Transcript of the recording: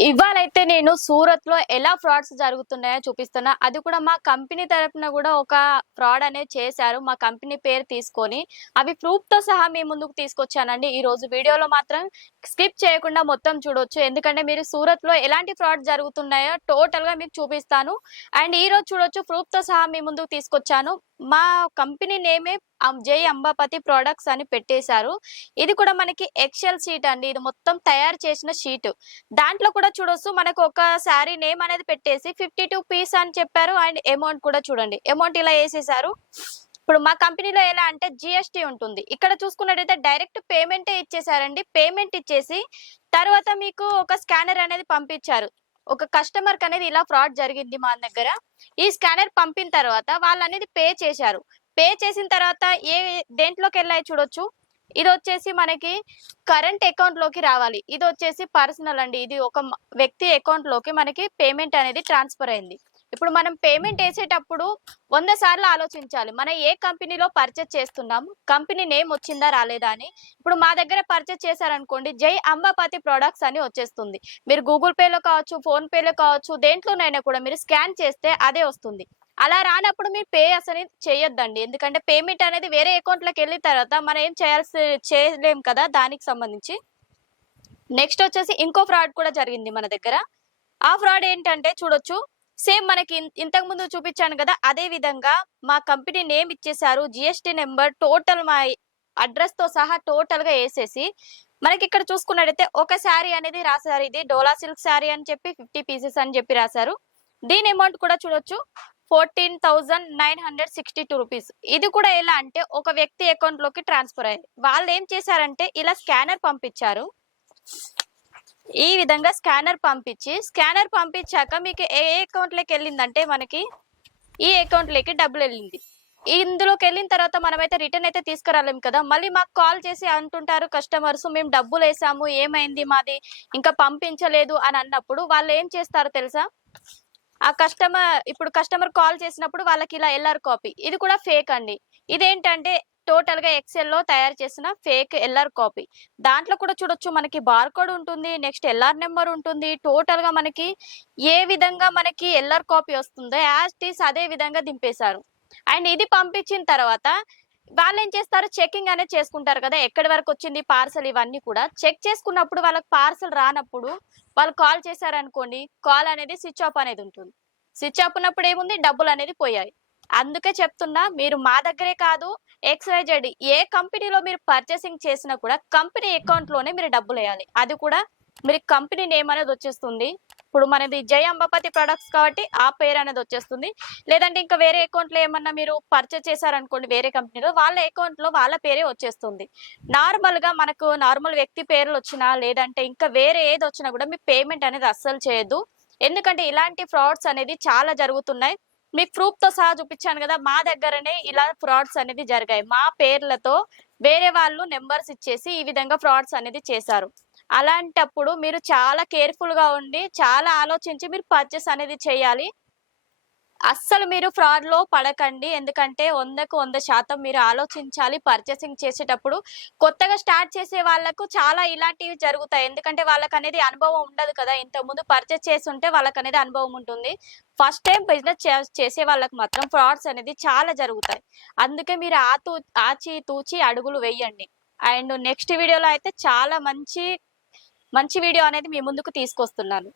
ఇవాళైతే నేను సూరత్ లో ఎలా ఫ్రాడ్స్ జరుగుతున్నాయో చూపిస్తున్నా. అది కూడా మా కంపెనీ తరపున కూడా ఒక ఫ్రాడ్ అనేది చేశారు. మా కంపెనీ పేరు తీసుకొని అవి ప్రూఫ్ తో సహా మీ ముందుకు తీసుకొచ్చానండి. ఈ రోజు వీడియోలో మాత్రం స్కిప్ చేయకుండా మొత్తం చూడొచ్చు. ఎందుకంటే మీరు సూరత్ లో ఎలాంటి ఫ్రాడ్ జరుగుతున్నాయో టోటల్ గా మీకు చూపిస్తాను. అండ్ ఈ రోజు చూడొచ్చు, ప్రూఫ్ తో సహా మీ ముందుకు తీసుకొచ్చాను. మా కంపెనీ నేమే జై అంబాపతి ప్రొడక్ట్స్ అని పెట్టేశారు. ఇది కూడా మనకి ఎక్సెల్ షీట్ అండి. ఇది మొత్తం తయారు చేసిన షీట్. దాంట్లో కూడా చూడొచ్చు, మనకు ఒక శారీ నేమ్ అనేది పెట్టేసి 52 పీస్ అని చెప్పారు. అండ్ అమౌంట్ కూడా చూడండి, అమౌంట్ ఇలా వేసేసారు. ఇప్పుడు మా కంపెనీలో ఎలా అంటే జిఎస్టీ ఉంటుంది. ఇక్కడ చూసుకున్నట్టయితే డైరెక్ట్ పేమెంటే ఇచ్చేసారండి. పేమెంట్ ఇచ్చేసి తర్వాత మీకు ఒక స్కానర్ అనేది పంపించారు. ఒక కస్టమర్ కి అనేది ఇలా ఫ్రాడ్ జరిగింది మా దగ్గర. ఈ స్కానర్ పంపిన తర్వాత వాళ్ళు అనేది పే చేశారు. పే చేసిన తర్వాత దేంట్లోకి వెళ్ళాయి చూడొచ్చు. ఇది వచ్చేసి మనకి కరెంట్ అకౌంట్ లోకి రావాలి. ఇది వచ్చేసి పర్సనల్ అండి. ఇది ఒక వ్యక్తి అకౌంట్ లోకి మనకి పేమెంట్ అనేది ట్రాన్స్ఫర్ అయింది. ఇప్పుడు మనం పేమెంట్ వేసేటప్పుడు 100 సార్లు ఆలోచించాలి. మనం ఏ కంపెనీలో పర్చేస్ చేస్తున్నాము, కంపెనీ నేమ్ వచ్చిందా రాలేదా అని. ఇప్పుడు మా దగ్గర పర్చేస్ చేశారనుకోండి, జై అంబాపతి ప్రొడక్ట్స్ అని వచ్చేస్తుంది. మీరు గూగుల్ పేలో కావచ్చు, ఫోన్ పేలో కావచ్చు, దేంట్లోనైనా కూడా మీరు స్కాన్ చేస్తే అదే వస్తుంది. అలా రానప్పుడు మీరు పే అసలు చేయొద్దండి. ఎందుకంటే పేమెంట్ అనేది వేరే అకౌంట్ లోకి వెళ్ళిన తర్వాత మనం ఏం చేయలేం కదా దానికి సంబంధించి. నెక్స్ట్ వచ్చేసి ఇంకో ఫ్రాడ్ కూడా జరిగింది మన దగ్గర. ఆ ఫ్రాడ్ ఏంటంటే చూడొచ్చు, సేమ్ మనకి ఇంతకు ముందు చూపించాను కదా, అదే విధంగా మా కంపెనీ నేమ్ ఇచ్చేసారు, జిఎస్టీ నెంబర్, టోటల్ మా అడ్రస్ తో సహా టోటల్ గా వేసేసి మనకి ఇక్కడ చూసుకున్నట్టయితే ఒక శారీ అనేది రాశారు. ఇది డోలా సిల్క్ శారీ అని చెప్పి 50 పీసెస్ అని చెప్పి రాశారు. దీని అమౌంట్ కూడా చూడొచ్చు, 14,962 రూపీస్. ఇది కూడా ఎలా అంటే ఒక వ్యక్తి అకౌంట్ లోకి ట్రాన్స్ఫర్ అయ్యింది. వాళ్ళు ఏం చేశారంటే ఇలా స్కానర్ పంపించారు. ఈ విధంగా స్కానర్ పంపించాక మీకు ఏ అకౌంట్ లోకి వెళ్ళిందంటే మనకి ఈ అకౌంట్ లోకి డబ్బులు వెళ్ళింది. ఇందులోకి వెళ్ళిన తర్వాత మనమైతే రిటర్న్ అయితే తీసుకురాలేం కదా. మళ్ళీ మాకు కాల్ చేసి అంటుంటారు కస్టమర్స్, మేము డబ్బులు వేసాము, ఏమైంది మాది ఇంకా పంపించలేదు అని అన్నప్పుడు వాళ్ళు ఏం చేస్తారో తెలుసా, ఆ కస్టమర్ కాల్ చేసినప్పుడు వాళ్ళకి ఇలా ఎల్ఆర్ కాపీ, ఇది కూడా ఫేక్ అండి. ఇదేంటంటే టోటల్ గా ఎక్సెల్ లో తయారు చేసిన ఫేక్ ఎల్ఆర్ కాపీ. దాంట్లో కూడా చూడొచ్చు, మనకి బార్కోడ్ ఉంటుంది, నెక్స్ట్ ఎల్ఆర్ నెంబర్ ఉంటుంది. టోటల్ గా మనకి ఏ విధంగా మనకి ఎల్ఆర్ కాపీ వస్తుందో యాజ్ ఇట్ ఈస్ అదే విధంగా దింపేశారు. అండ్ ఇది పంపించిన తర్వాత వాళ్ళు ఏం చేస్తారు, చెకింగ్ అనేది చేసుకుంటారు కదా, ఎక్కడి వరకు వచ్చింది పార్సల్. ఇవన్నీ కూడా చెక్ చేసుకున్నప్పుడు వాళ్ళకి పార్సల్ రానప్పుడు వాళ్ళు కాల్ చేశారనుకోండి, కాల్ అనేది స్విచ్ ఆఫ్ అనేది ఉంటుంది. స్విచ్ ఆఫ్ ఉన్నప్పుడు ఏముంది, డబ్బులు అనేది పోయాయి. అందుకే చెప్తున్నా, మీరు మా దగ్గరే కాదు, XYZ ఏ కంపెనీలో మీరు పర్చేసింగ్ చేసినా కూడా కంపెనీ అకౌంట్ లోనే మీరు డబ్బులు వేయాలి. అది కూడా మీరు కంపెనీ నేమ్ అనేది వచ్చేస్తుంది. ఇప్పుడు మనది జై అంబాపతి ప్రొడక్ట్స్ కాబట్టి ఆ పేరు అనేది వచ్చేస్తుంది. లేదంటే ఇంకా వేరే అకౌంట్ లో ఏమన్నా మీరు పర్చేస్ చేశారనుకోండి వేరే కంపెనీలో, వాళ్ళ అకౌంట్ లో వాళ్ళ పేరే వచ్చేస్తుంది. నార్మల్ గా మనకు నార్మల్ వ్యక్తి పేర్లు వచ్చినా లేదంటే ఇంకా వేరే ఏది వచ్చినా కూడా మీ పేమెంట్ అనేది అస్సలు చేయొద్దు. ఎందుకంటే ఇలాంటి ఫ్రాడ్స్ అనేది చాలా జరుగుతున్నాయి. మీకు ప్రూఫ్ తో సహా చూపించాను కదా, మా దగ్గరనే ఇలా ఫ్రాడ్స్ అనేది జరిగాయి. మా పేర్లతో వేరే వాళ్ళు నెంబర్స్ ఇచ్చేసి ఈ విధంగా ఫ్రాడ్స్ అనేది చేశారు. అలాంటప్పుడు మీరు చాలా కేర్ఫుల్ గా ఉండి చాలా ఆలోచించి మీరు పర్చేస్ అనేది చేయాలి. అస్సలు మీరు ఫ్రాడ్ లో పడకండి. ఎందుకంటే 100కు 100% మీరు ఆలోచించాలి పర్చేసింగ్ చేసేటప్పుడు. కొత్తగా స్టార్ట్ చేసే వాళ్ళకు చాలా ఇలాంటివి జరుగుతాయి. ఎందుకంటే వాళ్ళకి అనేది అనుభవం ఉండదు కదా, ఇంతకు ముందు పర్చేస్ చేసి ఉంటే వాళ్ళకి అనేది అనుభవం ఉంటుంది. ఫస్ట్ టైం బిజినెస్ చేసే వాళ్ళకి మాత్రం ఫ్రాడ్స్ అనేది చాలా జరుగుతాయి. అందుకే మీరు ఆచి తూచి అడుగులు వేయండి. అండ్ నెక్స్ట్ వీడియోలో అయితే చాలా మంచి మంచి వీడియో అనేది మీ ముందుకు తీసుకొస్తున్నాను.